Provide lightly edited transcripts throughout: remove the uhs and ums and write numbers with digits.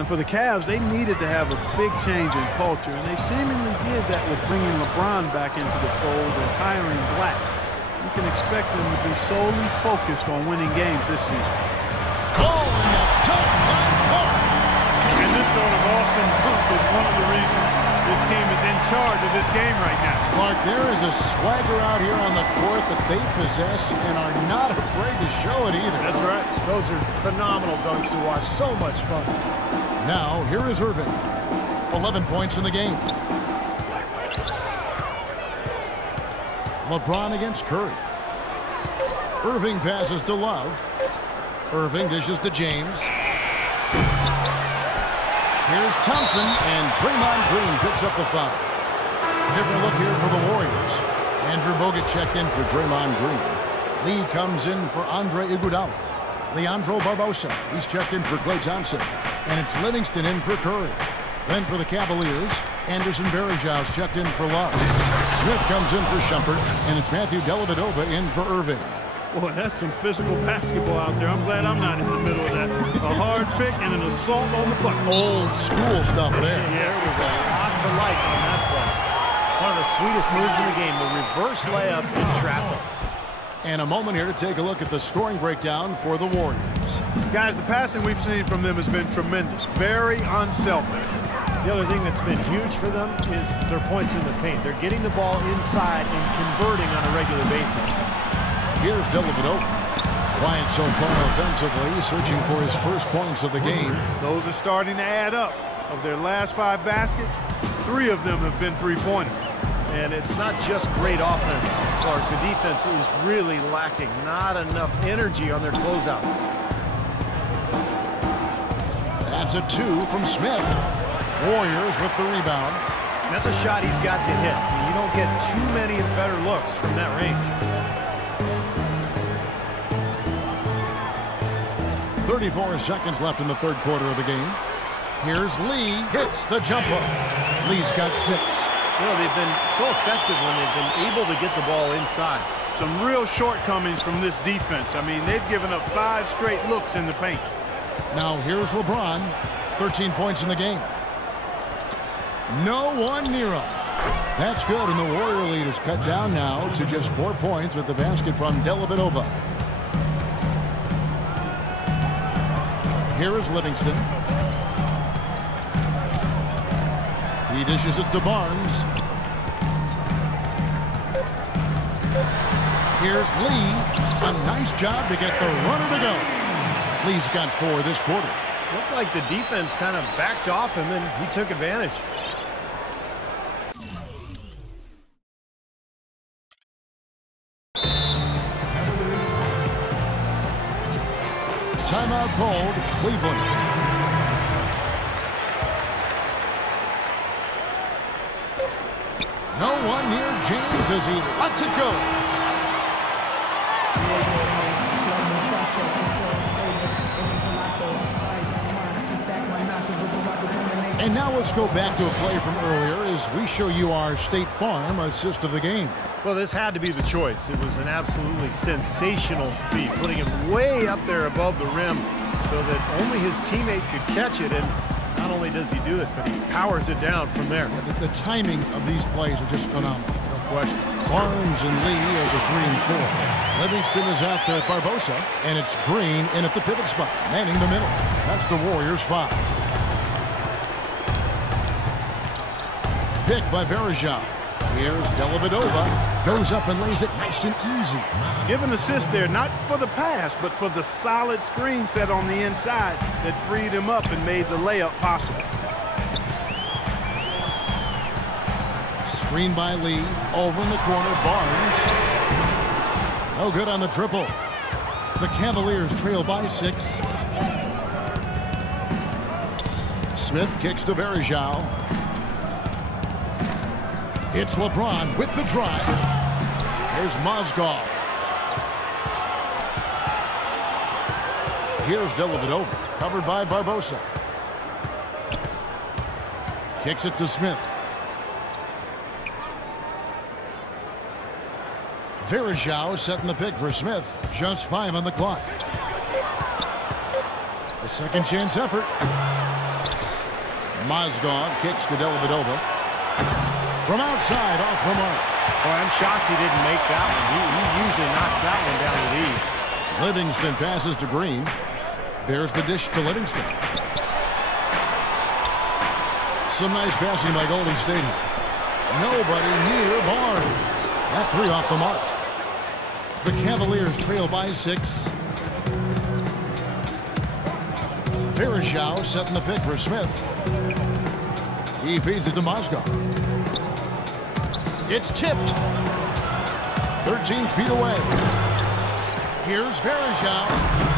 And for the Cavs, they needed to have a big change in culture, and they seemingly did that with bringing LeBron back into the fold and hiring Black. You can expect them to be solely focused on winning games this season. Oh, and the dunk by Barnes. And this sort of awesome dunk is one of the reasons this team is in charge of this game right now. Clark, there is a swagger out here on the court that they possess and are not afraid to show it either. That's right. Those are phenomenal dunks to watch. So much fun. Now, here is Irving. 11 points in the game. LeBron against Curry. Irving passes to Love. Irving dishes to James. Here's Thompson, and Draymond Green picks up the foul. Different look here for the Warriors. Andrew Bogut checked in for Draymond Green. Lee comes in for Andre Iguodala. Leandro Barbosa, he's checked in for Klay Thompson. And it's Livingston in for Curry. Then for the Cavaliers, Anderson Varejau's checked in for Love. Smith comes in for Shumpert, and it's Matthew Dellavedova in for Irving. Boy, that's some physical basketball out there. I'm glad I'm not in the middle of that. A hard pick and an assault on the bucket. Old school stuff there. Yeah, there was a lot to like on that play. One of the sweetest moves in the game, the reverse layups in traffic. And a moment here to take a look at the scoring breakdown for the Warriors. Guys, the passing we've seen from them has been tremendous. Very unselfish. The other thing that's been huge for them is their points in the paint. They're getting the ball inside and converting on a regular basis. Here's Dellavedova. Quiet so far offensively, searching for his first points of the game. Those are starting to add up. Of their last 5 baskets, 3 of them have been three-pointers. And it's not just great offense, Clark. The defense is really lacking. Not enough energy on their closeouts. That's a 2 from Smith. Warriors with the rebound. That's a shot he's got to hit. You don't get too many better looks from that range. 34 seconds left in the third quarter of the game. Here's Lee. Hits the jumper. Lee's got 6. You know, they've been so effective when they've been able to get the ball inside. Some real shortcomings from this defense. I mean, they've given up 5 straight looks in the paint. Now here's LeBron. 13 points in the game. No one near him. That's good, and the Warrior lead is cut down now to just 4 points with the basket from Dellavedova. Here is Livingston. He dishes it to Barnes. Here's Lee. A nice job to get the runner to go. Lee's got 4 this quarter. Looked like the defense kind of backed off him, and he took advantage. Timeout called, Cleveland. No one near James as he lets it go. And now let's go back to a play from earlier as we show you our State Farm assist of the game. Well, this had to be the choice. It was an absolutely sensational feat, putting him way up there above the rim so that only his teammate could catch it. And not only does he do it, but he powers it down from there. Yeah, the timing of these plays are just phenomenal. No question. Barnes and Lee are the 3 and 4. Livingston is out there at Barbosa, and it's Green in at the pivot spot, manning the middle. That's the Warriors' 5. Pick by Varejao. Here's Dellavedova. Goes up and lays it nice and easy. Give an assist there, not for the pass, but for the solid screen set on the inside that freed him up and made the layup possible. Screen by Lee. Over in the corner, Barnes. No good on the triple. The Cavaliers trail by 6. Smith kicks to Varejao. It's LeBron with the drive. Here's Mozgov. Here's Dellavedova, covered by Barbosa. Kicks it to Smith. Varejao setting the pick for Smith. Just 5 on the clock. A second chance effort. Mozgov kicks to Dellavedova. From outside, off the mark. Boy, I'm shocked he didn't make that one. He usually knocks that one down with ease. Livingston passes to Green. There's the dish to Livingston. Some nice passing by Golden State. Nobody near Barnes. That three off the mark. The Cavaliers trail by 6. Varejao setting the pick for Smith. He feeds it to Mozgov. It's tipped. 13 feet away. Here's Varejao.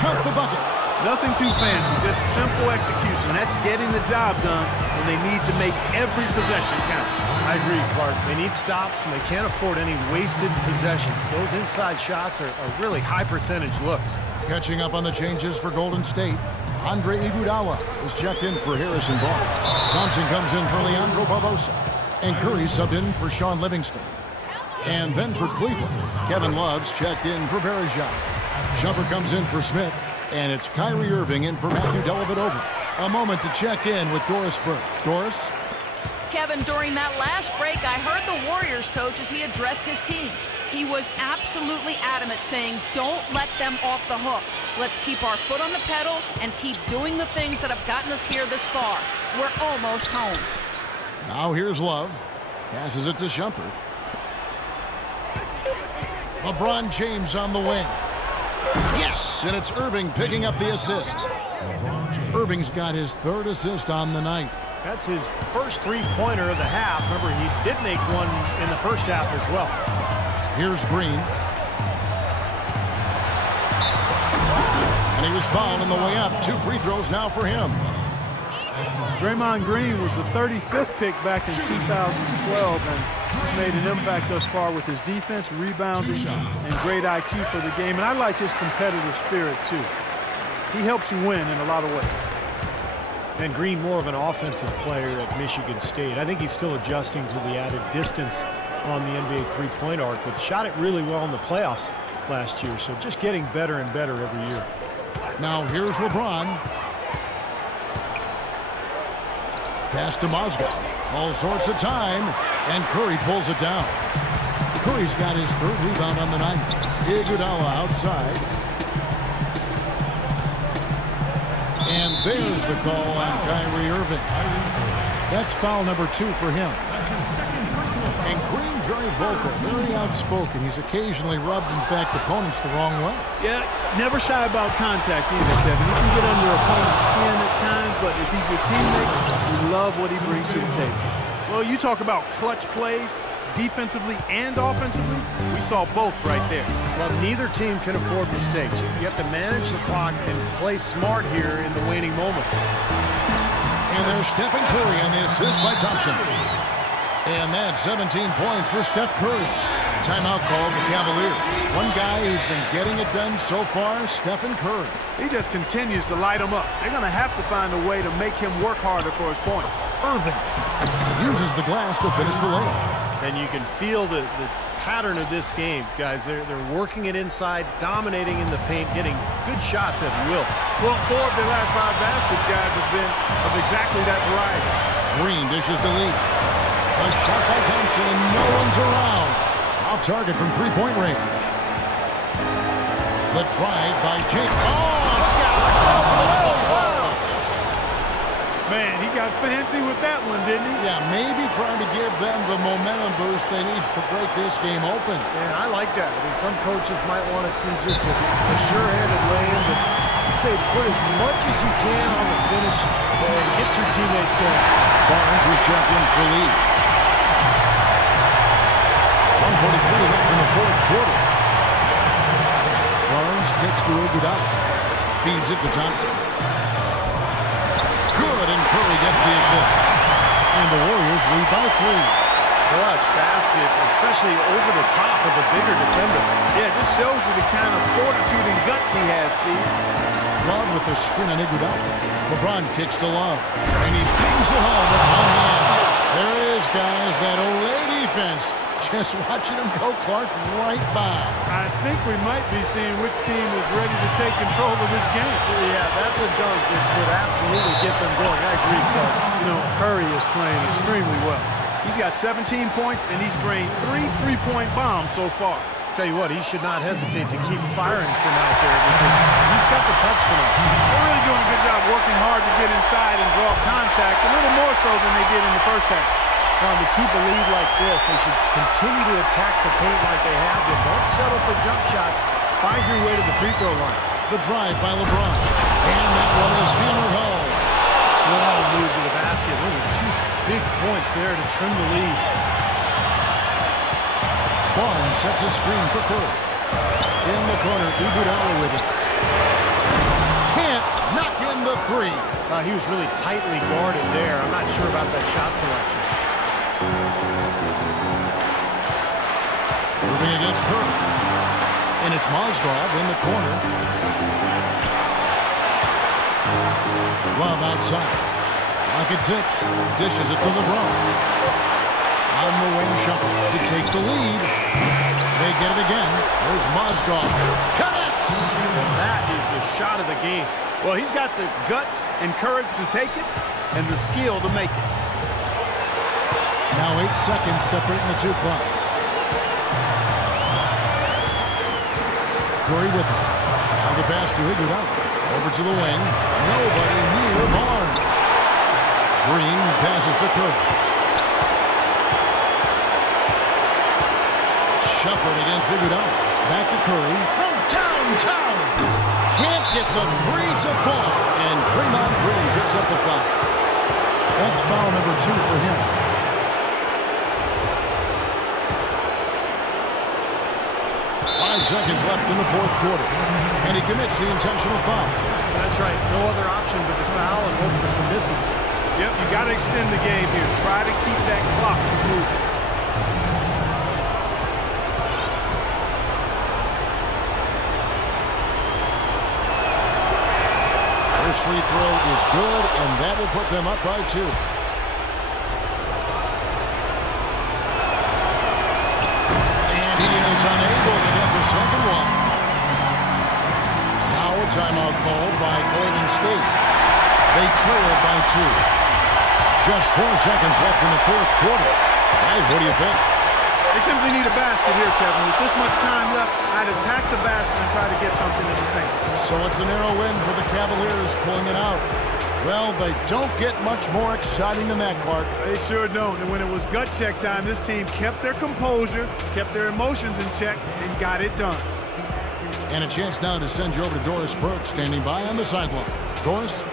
Count the bucket. Nothing too fancy, just simple execution. That's getting the job done when they need to make every possession count. I agree, Clark. They need stops, and they can't afford any wasted possessions. Those inside shots are really high percentage looks. Catching up on the changes for Golden State. Andre Iguodala is checked in for Harrison Barnes. Thompson comes in for Leandro Barbosa. And Curry subbed in for Sean Livingston. And then for Cleveland, Kevin Love's checked in for Varejao. Shumpert comes in for Smith. And it's Kyrie Irving in for Matthew Dellavedova. A moment to check in with Doris Burke. Doris? Kevin, during that last break, I heard the Warriors coach as he addressed his team. He was absolutely adamant, saying, don't let them off the hook. Let's keep our foot on the pedal and keep doing the things that have gotten us here this far. We're almost home. Now here's Love. Passes it to Shumpert. LeBron James on the wing. Yes, and it's Irving picking up the assist. Irving's got his 3rd assist on the night. That's his first three-pointer of the half. Remember, he did make one in the first half as well. Here's Green. And he was fouled on the way up. 2 free throws now for him. Draymond Green was the 35th pick back in 2012 and made an impact thus far with his defense, rebounding, and great IQ for the game. And I like his competitive spirit, too. He helps you win in a lot of ways. And Green, more of an offensive player at Michigan State. I think he's still adjusting to the added distance on the NBA three-point arc, but shot it really well in the playoffs last year. So just getting better and better every year. Now here's LeBron. Pass to Mozgov. All sorts of time. And Curry pulls it down. Curry's got his 3rd rebound on the night. Iguodala outside. And there's the call on Kyrie Irving. That's foul number 2 for him. And Green very vocal, very outspoken. He's occasionally rubbed, in fact, opponents the wrong way. Yeah, never shy about contact either, Kevin. He can get under opponent's skin at times, but if he's your teammate, you love what he brings to the table. Well, you talk about clutch plays, defensively and offensively. We saw both right there. Well, neither team can afford mistakes. You have to manage the clock and play smart here in the waning moments. And there's Stephen Curry on the assist by Thompson. And that's 17 points for Steph Curry. Timeout called the Cavaliers. One guy who's been getting it done so far, Stephen Curry. He just continues to light them up. They're going to have to find a way to make him work harder for his point. Irving uses the glass to finish the layup. And you can feel the pattern of this game, guys. They're working it inside, dominating in the paint, getting good shots at will. Well, 4 of their last 5 baskets, guys, have been of exactly that variety. Green dishes to Lee. A shot by Thompson, and no one's around. Off target from 3-point range. The drive by James. Man, he got fancy with that one, didn't he? Yeah, maybe trying to give them the momentum boost they need to break this game open. Yeah, I like that. I mean, some coaches might want to see just a sure-handed lay-in, but I say put as much as you can on the finishes and get your teammates going. Barnes was checked in for Lee. 1:43 left in the 4th quarter. Barnes kicks to Iguodala. Feeds it to Thompson. Good, and Curry gets the assist. And the Warriors lead by 3. Clutch basket, especially over the top of the bigger defender. Yeah, it just shows you the kind of fortitude and guts he has, Steve. Love with the screen on Iguodala. LeBron kicks to Love. And he brings it home with one hand. There it is, guys. That Olay defense Just watching him go, Clark, right by. I think we might be seeing which team is ready to take control of this game. Yeah, that's a dunk that could absolutely get them going. I agree, Clark. You know, Curry is playing extremely well. He's got 17 points, and he's drained 3 3-point bombs so far. Tell you what, he should not hesitate to keep firing from out there because he's got the touch tonight. They're really doing a good job working hard to get inside and draw contact, a little more so than they did in the first half. Now, to keep a lead like this, they should continue to attack the paint like they have been. Don't settle for jump shots. Find your way to the free throw line. The drive by LeBron. And that one is hammered home. Strong move to the basket. Those are 2 big points there to trim the lead. Barnes sets a screen for Curry. In the corner, Iguodala with it. Can't knock in the 3. He was really tightly guarded there. I'm not sure about that shot selection. Moving against Curry. And it's Mozgov in the corner. Love outside. Lock at 6. Dishes it to LeBron. On the wing shuttle to take the lead. They get it again. There's Mozgov. Connects! And that is the shot of the game. Well, he's got the guts and courage to take it and the skill to make it. Now 8 seconds separating the 2 clocks. Curry with it. Now the pass to Iguodala. Over to the wing. Nobody near Barnes. Green passes to Curry. Shuffled against Iguodala. Back to Curry. From downtown. Can't get the 3 to fall. And Draymond Green picks up the foul. That's foul number 2 for him. 5 seconds left in the 4th quarter. And he commits the intentional foul. That's right. No other option but to foul and hope for some misses. Yep, you got to extend the game here. Try to keep that clock from moving. First free throw is good, and that will put them up by 2. And he is unable to get the second one. Now a timeout called by Golden State. They trail by 2. Just 4 seconds left in the 4th quarter. Guys, what do you think? They simply need a basket here, Kevin. With this much time left, I'd attack the basket and try to get something in the paint. So it's a narrow win for the Cavaliers, pulling it out. Well, they don't get much more exciting than that, Clark. They sure don't. And when it was gut check time, this team kept their composure, kept their emotions in check, and got it done. And a chance now to send you over to Doris Burke, standing by on the sideline. Doris?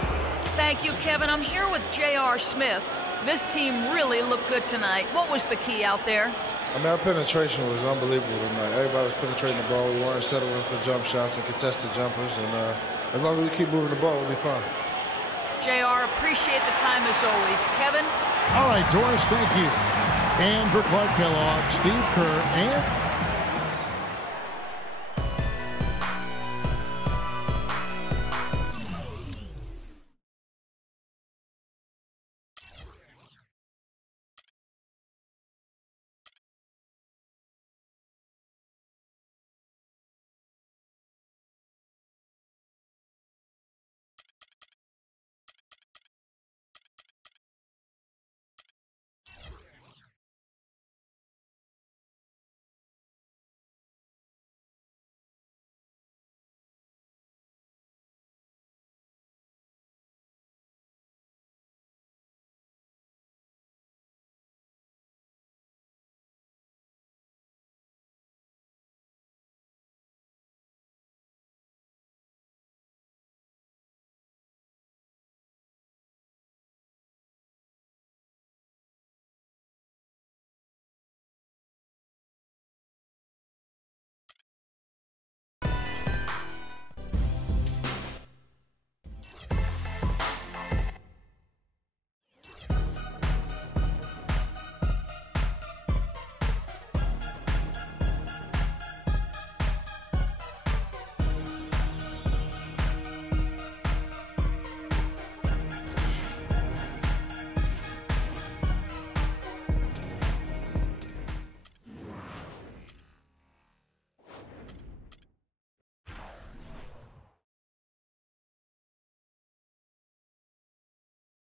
Thank you, Kevin. I'm here with J.R. Smith. This team really looked good tonight. What was the key out there? I mean, our penetration was unbelievable tonight. Everybody was penetrating the ball. We weren't settling for jump shots and contested jumpers. And as long as we keep moving the ball, we'll be fine. JR, appreciate the time as always. Kevin? All right, Doris, thank you. And for Clark Kellogg, Steve Kerr, and